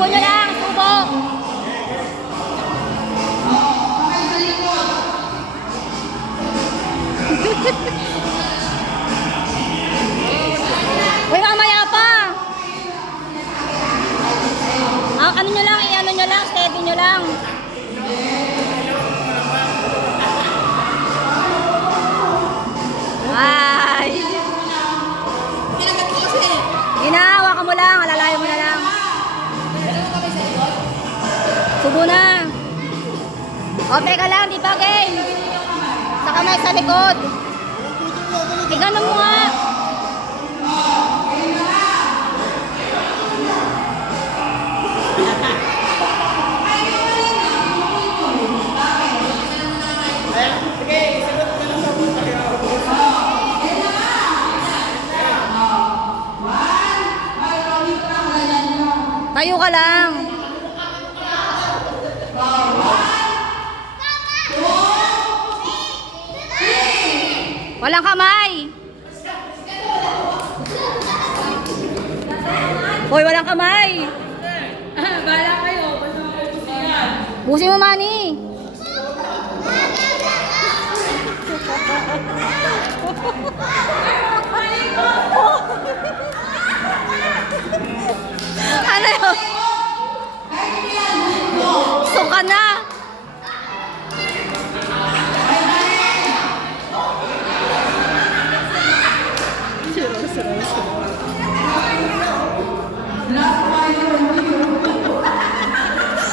Subo nyo lang, subo. Uy, mamaya pa. Ano nyo lang, i-ano nyo lang, steady nyo lang. Ay. Ginawa ka mo lang, alalayo mo na lang. Subo na. O, teka lang, di ba, game? Sa kamay sa likod. Tignan mo nga. Tayo ka lang. Walang kamay. Hoy, walang kamay. Bala kayo. Busin mo, Manny. Ano yun? Suka na.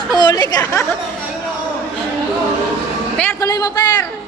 Huli ka. Per, tuloy mo, Per.